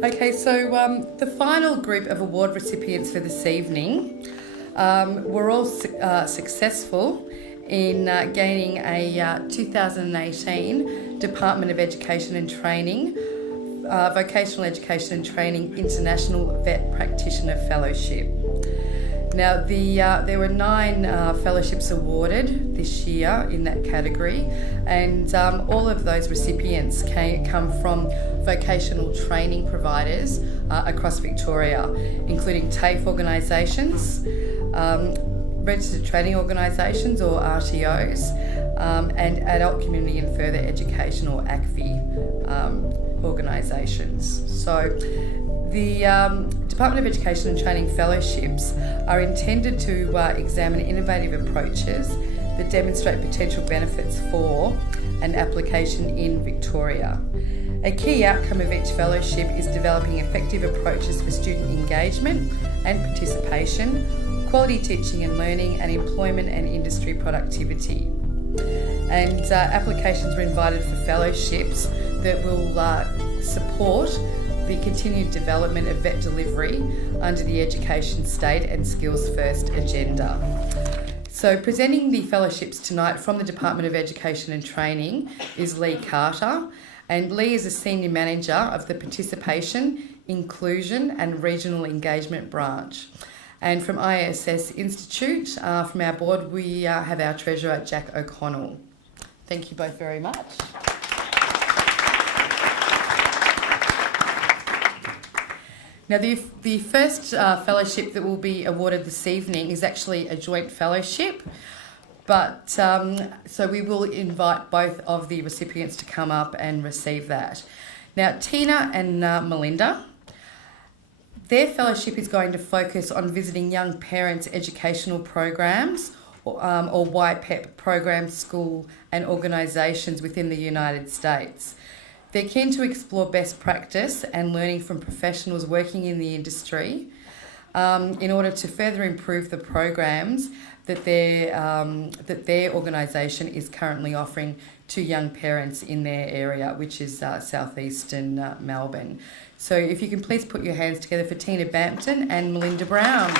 Okay, so the final group of award recipients for this evening were all successful in gaining a 2018 Department of Education and Training, Vocational Education and Training International Vet Practitioner Fellowship. Now, there were 9 fellowships awarded this year in that category, and all of those recipients come from vocational training providers across Victoria, including TAFE organisations, registered training organisations or RTOs, and adult community and further education or ACFI organisations. So the Department of Education and Training Fellowships are intended to examine innovative approaches that demonstrate potential benefits for an application in Victoria. A key outcome of each fellowship is developing effective approaches for student engagement and participation, quality teaching and learning, and employment and industry productivity. And applications were invited for fellowships that will support the continued development of vet delivery under the Education State and Skills First agenda. So presenting the fellowships tonight from the Department of Education and Training is Lee Carter, and Lee is a Senior Manager of the Participation, Inclusion and Regional Engagement Branch. And from ISS Institute, from our board, we have our Treasurer, Jack O'Connell. Thank you both very much. Now, the first fellowship that will be awarded this evening is actually a joint fellowship, but so we will invite both of the recipients to come up and receive that. Now, Tina and Melinda, their fellowship is going to focus on visiting young parents' educational programs or YPEP programs, school and organisations within the United States. They're keen to explore best practice and learning from professionals working in the industry in order to further improve the programs that their organisation is currently offering to young parents in their area, which is southeastern Melbourne. So if you can please put your hands together for Tina Bampton and Melinda Brown.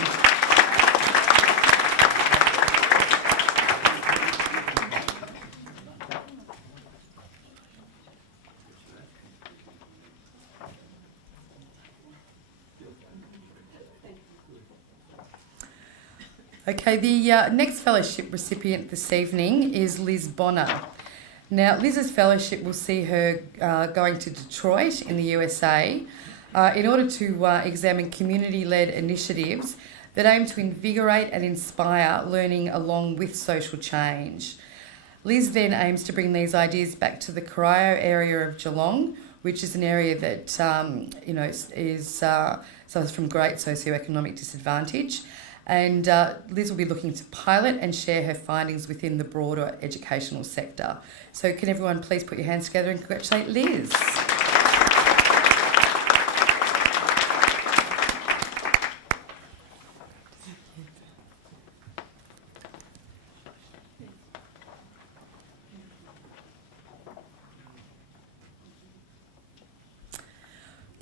Okay, the next fellowship recipient this evening is Liz Bonner. Now, Liz's fellowship will see her going to Detroit in the USA in order to examine community-led initiatives that aim to invigorate and inspire learning along with social change. Liz then aims to bring these ideas back to the Corio area of Geelong, which is an area that suffers from great socioeconomic disadvantage. And Liz will be looking to pilot and share her findings within the broader educational sector. So can everyone please put your hands together and congratulate Liz.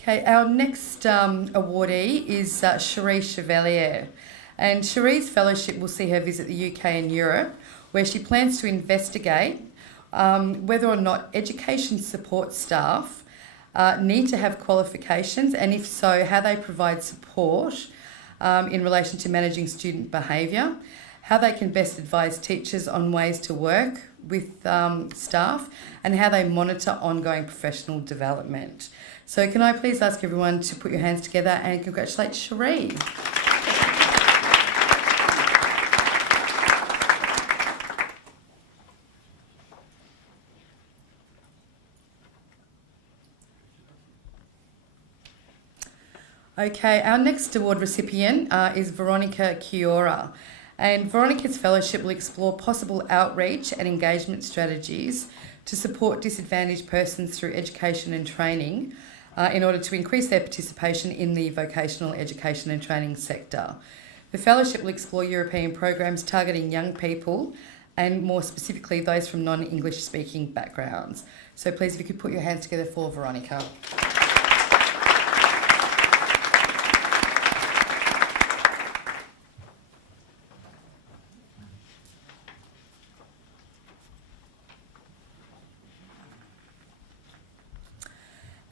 Okay, our next awardee is Sheree Chevalier. And Sheree's fellowship will see her visit the UK and Europe, where she plans to investigate whether or not education support staff need to have qualifications, and if so, how they provide support in relation to managing student behaviour, how they can best advise teachers on ways to work with staff, and how they monitor ongoing professional development. So can I please ask everyone to put your hands together and congratulate Sheree. Okay, our next award recipient is Veronica Kyra, and Veronica's fellowship will explore possible outreach and engagement strategies to support disadvantaged persons through education and training in order to increase their participation in the vocational education and training sector. The fellowship will explore European programs targeting young people and more specifically those from non-English speaking backgrounds. So please, if you could put your hands together for Veronica.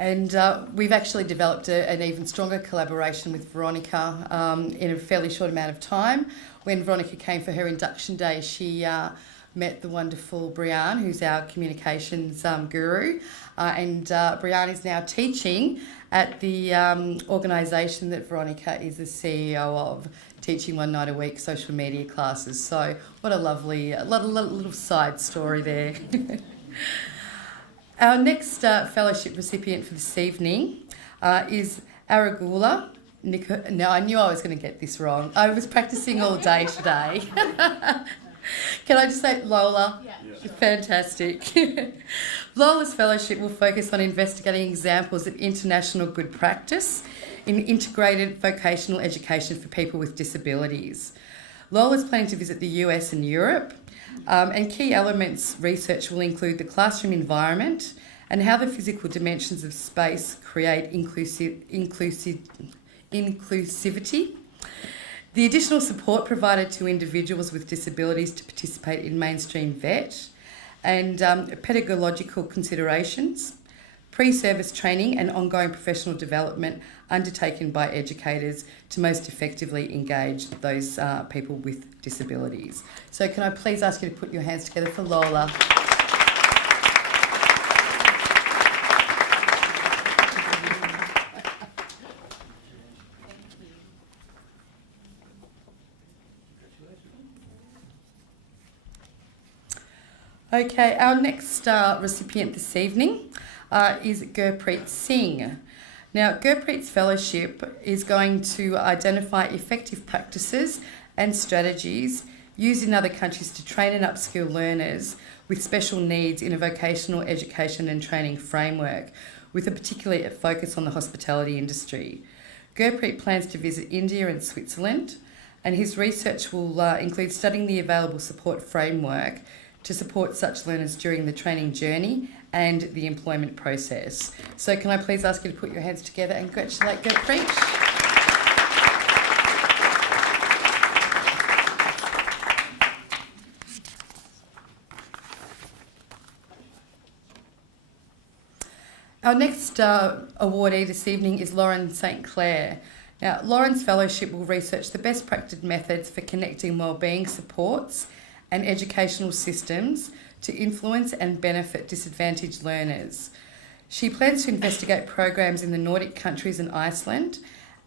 And we've actually developed an even stronger collaboration with Veronica in a fairly short amount of time. When Veronica came for her induction day, she met the wonderful Brianne, who's our communications guru. And Brianne is now teaching at the organisation that Veronica is the CEO of, teaching 1 night a week social media classes. So what a lovely little side story there. Our next fellowship recipient for this evening is Aragula. No, I knew I was going to get this wrong. I was practicing all day today. Can I just say Lola? Yeah. Fantastic. Lola's fellowship will focus on investigating examples of international good practice in integrated vocational education for people with disabilities. Lola's planning to visit the US and Europe, and key elements research will include the classroom environment and how the physical dimensions of space create inclusivity. The additional support provided to individuals with disabilities to participate in mainstream VET, and pedagogical considerations, pre-service training and ongoing professional development undertaken by educators to most effectively engage those people with disabilities. So can I please ask you to put your hands together for Lola? Okay, our next recipient this evening is Gurpreet Singh. Now, Gurpreet's fellowship is going to identify effective practices and strategies used in other countries to train and upskill learners with special needs in a vocational education and training framework, with a particular focus on the hospitality industry. Gurpreet plans to visit India and Switzerland, and his research will include studying the available support framework to support such learners during the training journey and the employment process. So can I please ask you to put your hands together and congratulate Gurpreet? Our next awardee this evening is Lauren St. Clair. Now, Lauren's fellowship will research the best practice methods for connecting wellbeing supports and educational systems to influence and benefit disadvantaged learners. She plans to investigate programs in the Nordic countries and Iceland,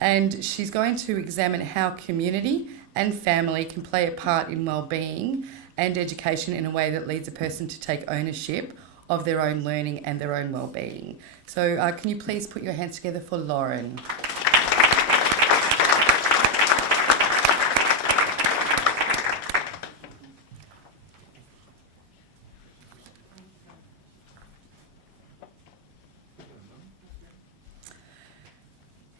and she's going to examine how community and family can play a part in wellbeing and education in a way that leads a person to take ownership of their own learning and their own wellbeing. So can you please put your hands together for Lauren?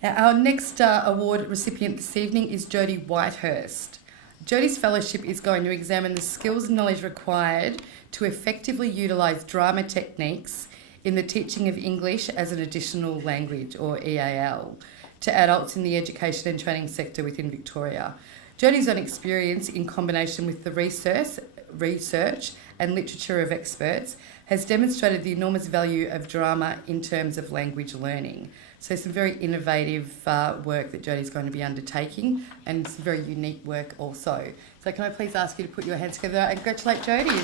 Our next award recipient this evening is Jody Whitehurst. Jody's fellowship is going to examine the skills and knowledge required to effectively utilise drama techniques in the teaching of English as an additional language, or EAL, to adults in the education and training sector within Victoria. Jody's own experience, in combination with the research and literature of experts, has demonstrated the enormous value of drama in terms of language learning. So some very innovative work that Jody's going to be undertaking, and some very unique work also. So can I please ask you to put your hands together and congratulate Jody?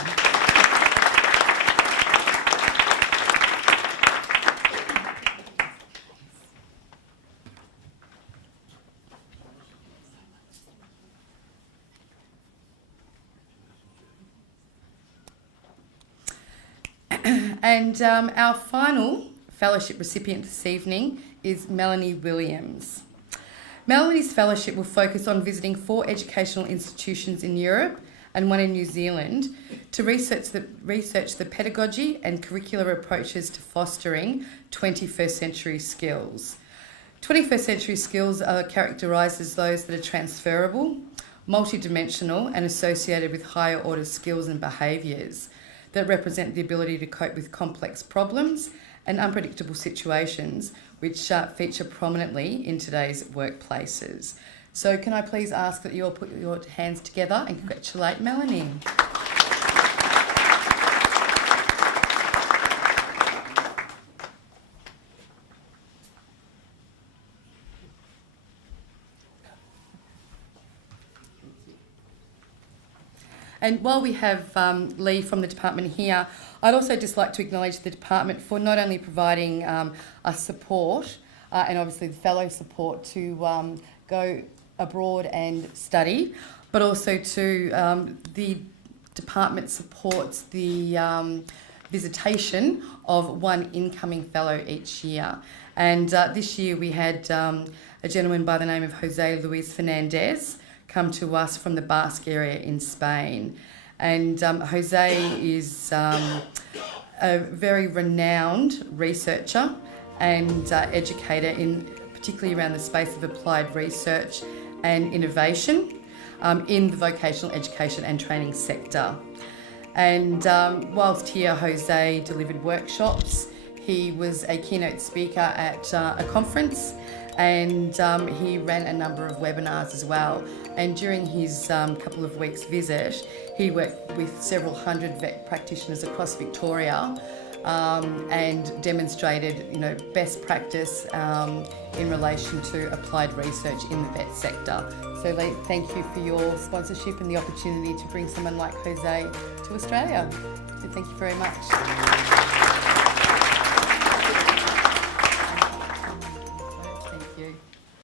And our final fellowship recipient this evening is Melanie Williams. Melanie's fellowship will focus on visiting 4 educational institutions in Europe and 1 in New Zealand to research the pedagogy and curricular approaches to fostering 21st century skills. 21st century skills are characterised as those that are transferable, multidimensional and associated with higher order skills and behaviours that represent the ability to cope with complex problems and unpredictable situations, which feature prominently in today's workplaces. So can I please ask that you all put your hands together and congratulate Melanie? And while we have Lee from the department here, I'd also just like to acknowledge the department for not only providing us support and obviously the fellow support to go abroad and study, but also to the department supports the visitation of one incoming fellow each year. And this year we had a gentleman by the name of Jose Luis Fernandez come to us from the Basque area in Spain. And Jose is a very renowned researcher and educator, particularly around the space of applied research and innovation in the vocational education and training sector. And whilst here, Jose delivered workshops. He was a keynote speaker at a conference, and he ran a number of webinars as well. And during his couple of weeks visit, he worked with several hundred vet practitioners across Victoria and demonstrated, best practice in relation to applied research in the vet sector. So Lee, thank you for your sponsorship and the opportunity to bring someone like Jose to Australia. So thank you very much.